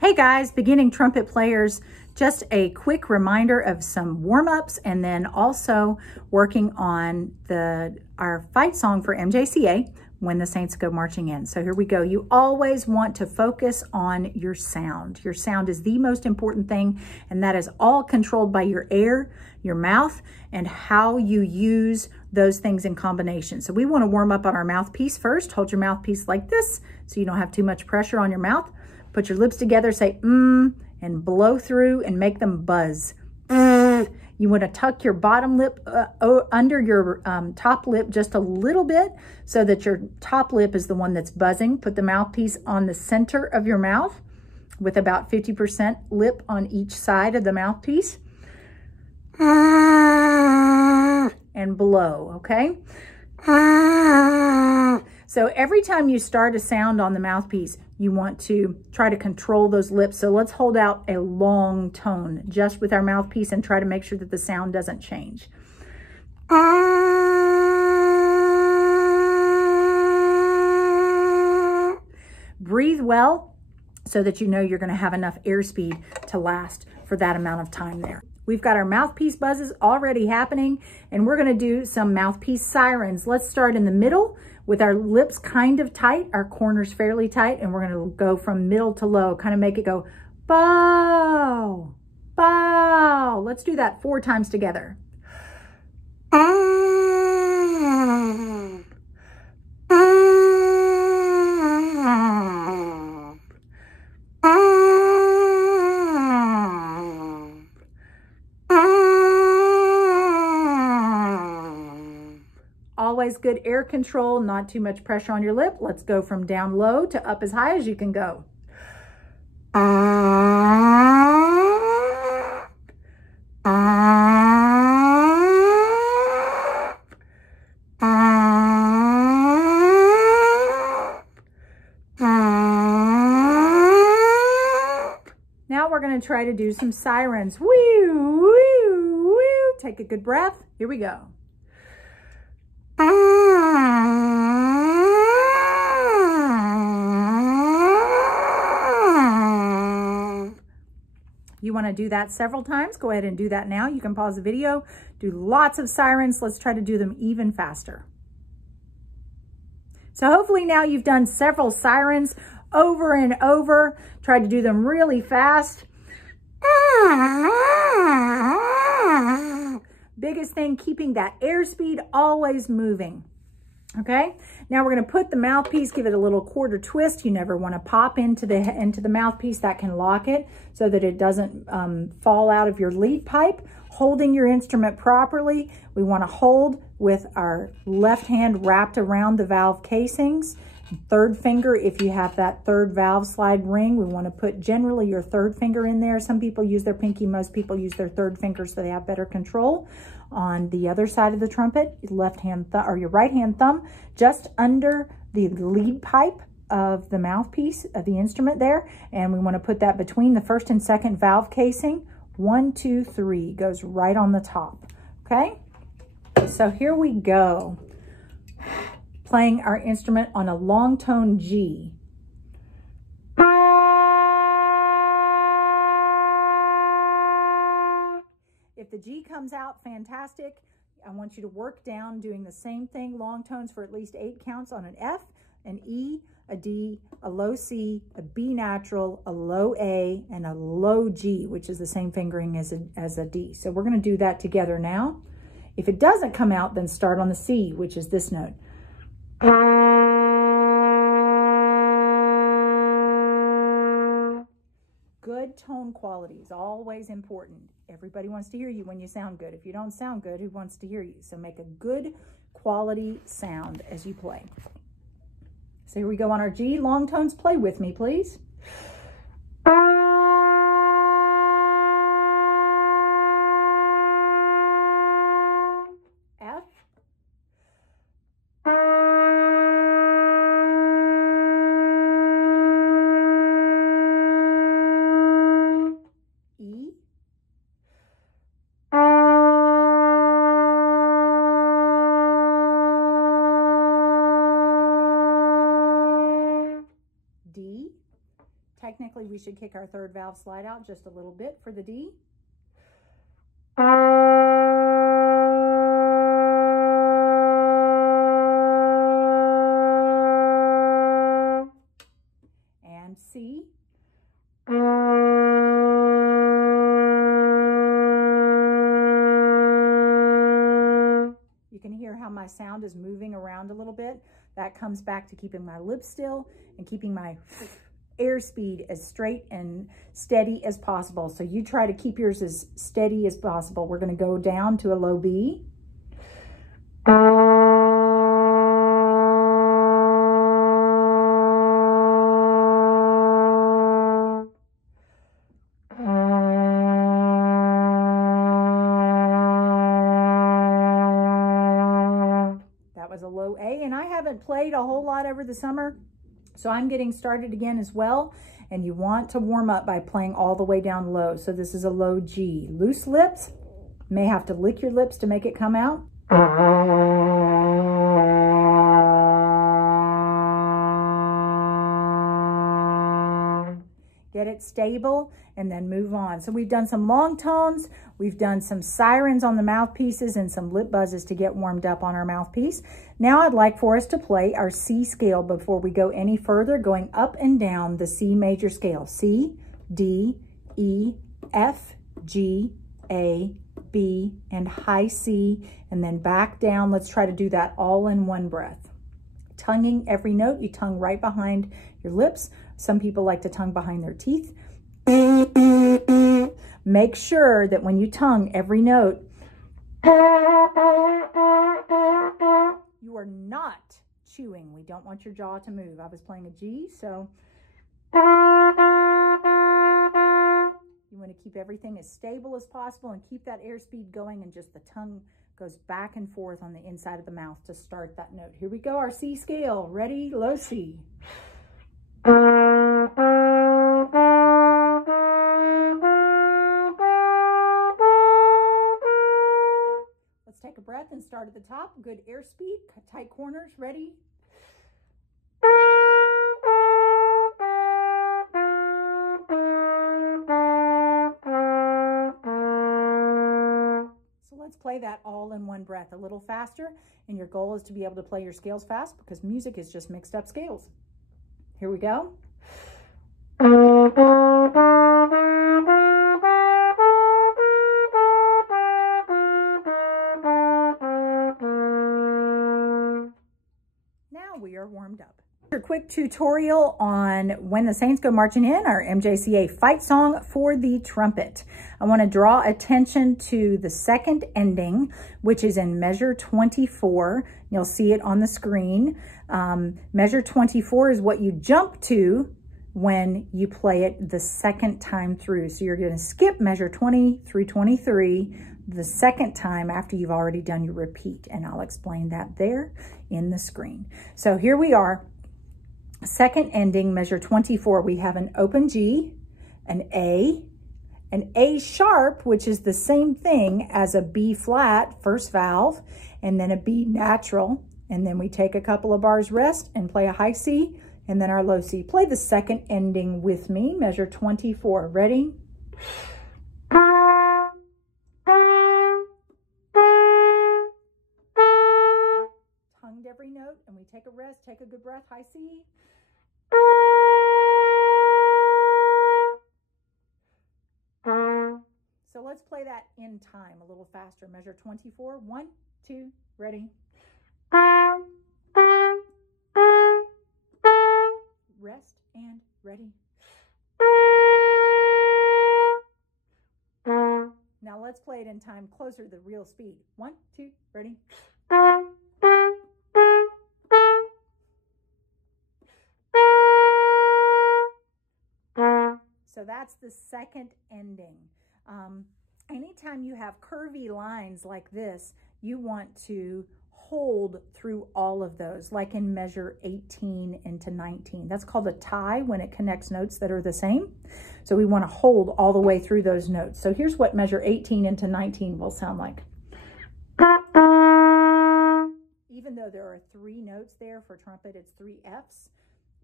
Hey guys, beginning trumpet players, just a quick reminder of some warm-ups and then also working on our fight song for MJCA, When the Saints Go Marching In. So here we go. You always want to focus on your sound. Your sound is the most important thing, and that is all controlled by your air, your mouth, and how you use those things in combination. So we want to warm up on our mouthpiece first. Hold your mouthpiece like this so you don't have too much pressure on your mouth. Put your lips together, say and blow through and make them buzz. You want to tuck your bottom lip under your top lip just a little bit so that your top lip is the one that's buzzing. Put the mouthpiece on the center of your mouth with about 50% lip on each side of the mouthpiece. And blow, okay? So every time you start a sound on the mouthpiece, you want to try to control those lips. So let's hold out a long tone just with our mouthpiece and try to make sure that the sound doesn't change. Breathe well so that you know you're going to have enough airspeed to last for that amount of time there. We've got our mouthpiece buzzes already happening, and we're going to do some mouthpiece sirens. Let's start in the middle with our lips kind of tight, our corners fairly tight, and we're going to go from middle to low, kind of make it go bow, bow. Let's do that 4 times together. Always good air control, not too much pressure on your lip. Let's go from down low to up as high as you can go. Now we're going to try to do some sirens. Woo, woo, woo. Take a good breath. Here we go. You want to do that several times? Go ahead and do that now. You can pause the video, do lots of sirens. Let's try to do them even faster. So hopefully now you've done several sirens over and over. Try to do them really fast. Biggest thing, keeping that airspeed always moving. Okay, now we're going to put the mouthpiece, give it a little quarter twist. You never want to pop into the mouthpiece. That can lock it so that it doesn't fall out of your lead pipe. Holding your instrument properly, we want to hold with our left hand wrapped around the valve casings. Third finger, if you have that third valve slide ring, we want to put generally your third finger in there. Some people use their pinky, most people use their third finger so they have better control. On the other side of the trumpet, left hand or your right hand thumb just under the lead pipe of the mouthpiece of the instrument there, and we want to put that between the first and second valve casing. 1, 2, 3 goes right on the top. Okay, so here we go, playing our instrument on a Longtone G. If the G comes out, fantastic. I want you to work down doing the same thing, long tones for at least 8 counts on an F, an E, a D, a low C, a B natural, a low A, and a low G, which is the same fingering as a D. So we're going to do that together now. If it doesn't come out, then start on the C, which is this note. Good tone quality is always important. Everybody wants to hear you when you sound good. If you don't sound good, who wants to hear you? So make a good quality sound as you play. So here we go on our G. Long tones, play with me, please. F. E. D. technically we should kick our third valve slide out just a little bit for the D. And C. You can hear how my sound is moving around a little bit. That comes back to keeping my lips still and keeping my airspeed as straight and steady as possible. So you try to keep yours as steady as possible. We're going to go down to a low B. That was a low A, and I haven't played a whole lot over the summer, so I'm getting started again as well. And you want to warm up by playing all the way down low. So this is a low G. Loose lips, may have to lick your lips to make it come out. Get it stable and then move on. So we've done some long tones, we've done some sirens on the mouthpieces and some lip buzzes to get warmed up on our mouthpiece. Now I'd like for us to play our C scale before we go any further, going up and down the C major scale. C, D, E, F, G, A, B, and high C, and then back down. Let's try to do that all in one breath. Tonguing every note, you tongue right behind your lips. Some people like to tongue behind their teeth. Make sure that when you tongue every note, you are not chewing. We don't want your jaw to move. I was playing a G, so you want to keep everything as stable as possible and keep that airspeed going, and just the tongue goes back and forth on the inside of the mouth to start that note. Here we go, our C scale. Ready? Low C. Let's take a breath and start at the top. Good airspeed, tight corners. Ready? So let's play that all in one breath, a little faster. And your goal is to be able to play your scales fast, because music is just mixed up scales. Here we go. Now we are warmed up. A quick tutorial on When the Saints Go Marching In, our MJCA fight song for the trumpet. I want to draw attention to the second ending, which is in measure 24. You'll see it on the screen. Measure 24 is what you jump to when you play it the second time through. So you're going to skip measure 20 through 23 the second time after you've already done your repeat. And I'll explain that there in the screen. So here we are. Second ending, measure 24, we have an open G, an A sharp, which is the same thing as a B flat, first valve, and then a B natural. And then we take a couple of bars rest and play a high C, and then our low C. Play the second ending with me, measure 24. Ready? Tongued every note, and we take a rest, take a good breath, high C. So let's play that in time a little faster. Measure 24. 1, 2, ready. Rest and ready. Now let's play it in time closer to the real speed. 1, 2, ready. So that's the second ending. Anytime you have curvy lines like this, you want to hold through all of those, like in measure 18 into 19. That's called a tie when it connects notes that are the same. So we want to hold all the way through those notes. So here's what measure 18 into 19 will sound like. Even though there are 3 notes there for trumpet, it's 3 Fs.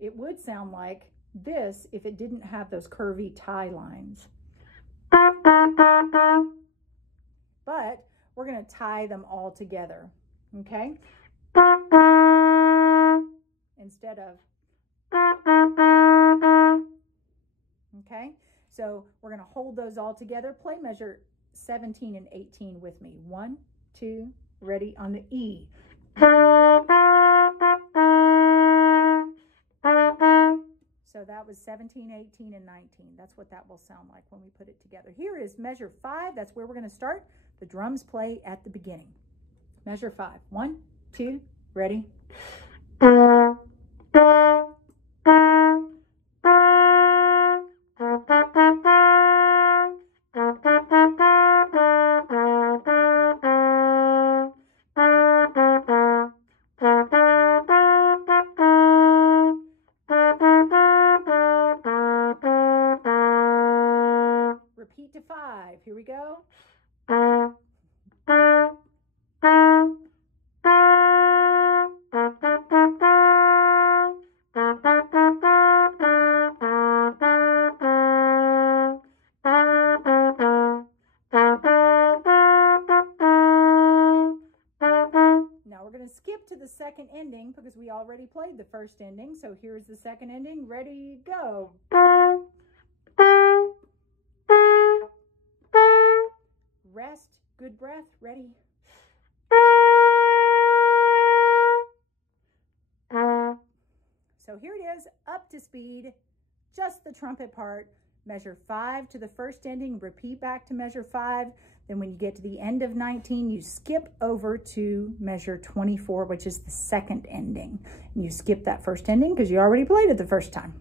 It would sound like this if it didn't have those curvy tie lines. But we're going to tie them all together, okay? Instead of, okay? So we're going to hold those all together. Play measure 17 and 18 with me. 1, 2, ready on the E. So that was 17, 18, and 19. That's what that will sound like when we put it together. Here is measure 5. That's where we're going to start. The drums play at the beginning. Measure 5. 1, 2, ready. Repeat to 5. Here we go. Skip to the second ending because we already played the first ending. So here's the second ending. Ready, go. Rest, good breath, ready. So here it is, up to speed, just the trumpet part. Measure 5 to the first ending, repeat back to measure 5. Then when you get to the end of 19, you skip over to measure 24, which is the second ending. And you skip that first ending because you already played it the first time.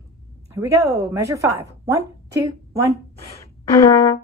Here we go, measure 5. 1, 2, 1.